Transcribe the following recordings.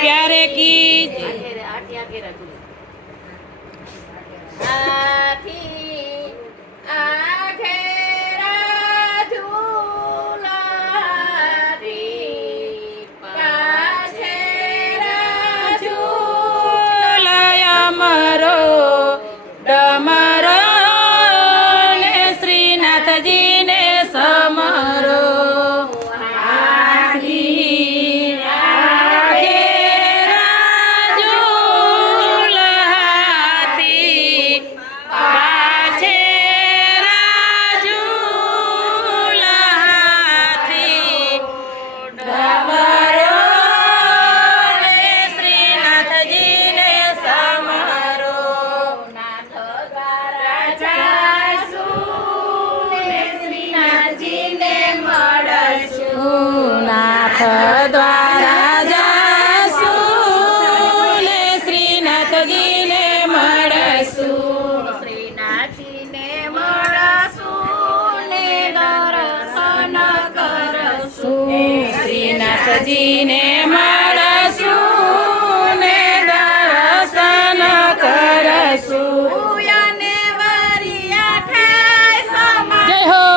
प्यारे की द्वारा जासु ने श्रीनाथजी ने मळसु श्रीनाथजी ने मळसु ने दर्शन करसु श्रीनाथजी ने मळसु ने दर्शन करसु जय हो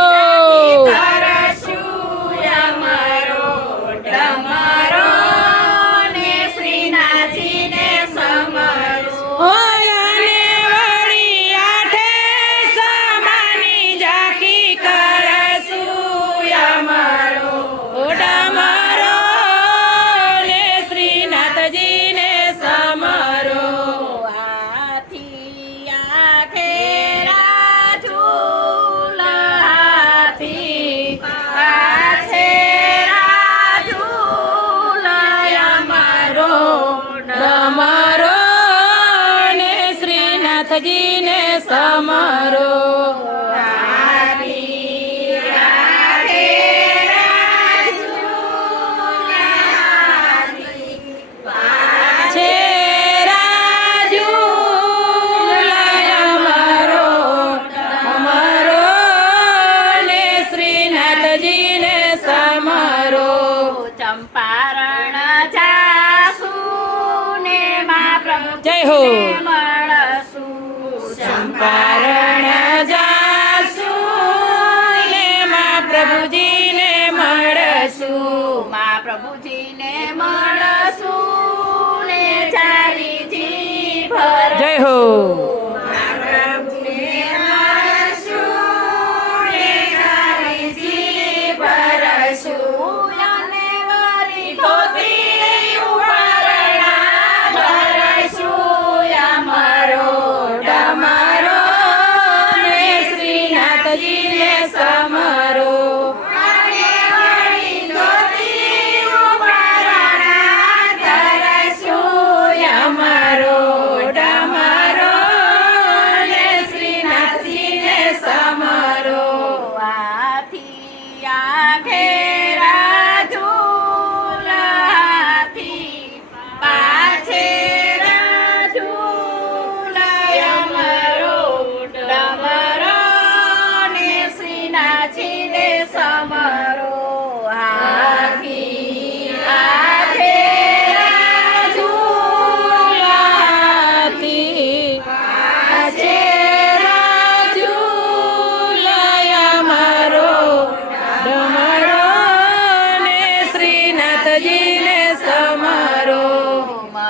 जी ने समरो चंपारण जासु ने मां प्रभु जय हो चंपारण जासु ने मां प्रभुजी ने मळसु मां प्रभुजी ने मळसु ने चारी जी भर जय हो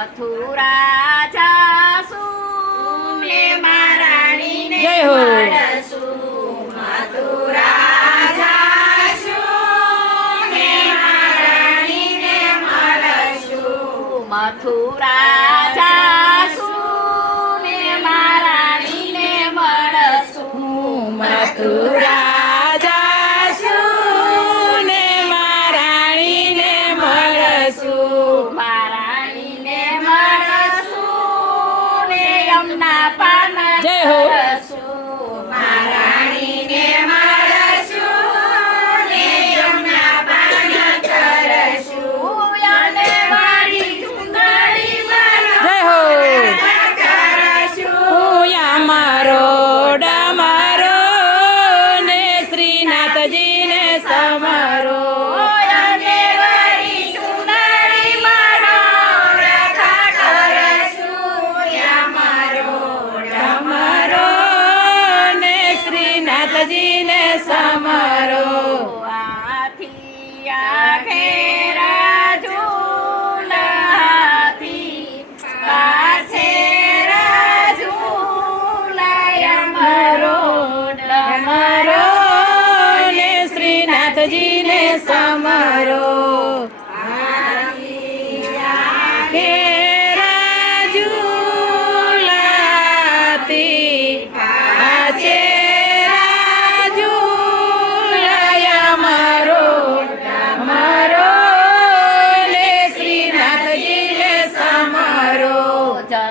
मथुरा जासु ने महाराणी ने मळसु मथुरा जासु ने महाराणी ने मळसु मथुरा जासु ने महाराणी ने मळसु मथुरा जासु ने महाराणी ने मळसु जय हो महाराणी ने मळसु ने यमुना पान करसु याने वारी चुंदड़ी जय हो करसु या मारो डमरो ने श्रीनाथजी ने समरो याने वारी चुंदड़ी मारो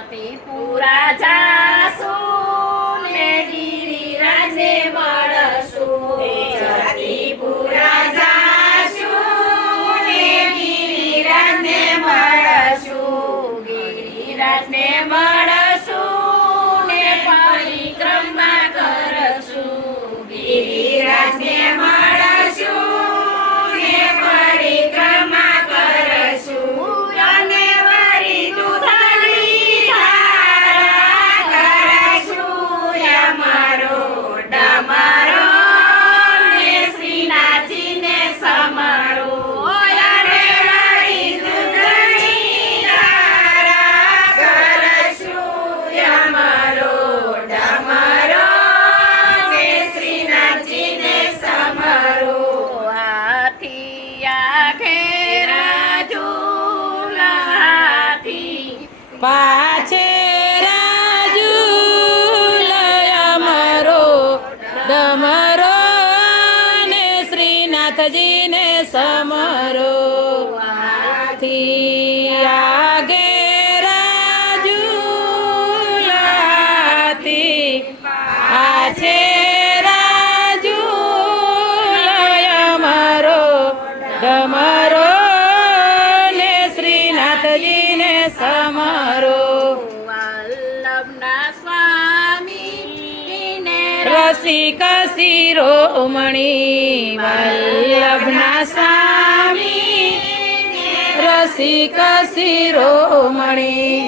જતીપુરા જાશું ને ગિરિરાજને મળશું. જતીપુરા જાશું ને ગિરિરાજને મળશું. ગિરિરાજને મળશું ને પરિક્રમા કરશું. ગિરિરાજને મળશું ને પરિક્રમા કરશું. અને વળી દૂધની ધારા કરશું. અમારો ડમરો ને શ્રીનાથજીને સમારો. અને વળી દૂધની ધારા કરશું. અમારો ડમરો ને શ્રીનાથજીને સમારો. હાથી આખેરા ઝૂલા હાથી પાછે રાજુ લય અમારો ડમરો ને શ્રીનાથજીને સમરો. હાથી આગે રાજુ હાથી પાછે રાજુ લય અમારો ડમરો ને શ્રીનાથજીને સમરો. વલ્લભના સ્વામીને રસિક શિરોમણી વલ્લભના સ્વામી રસિક શિરોમણી.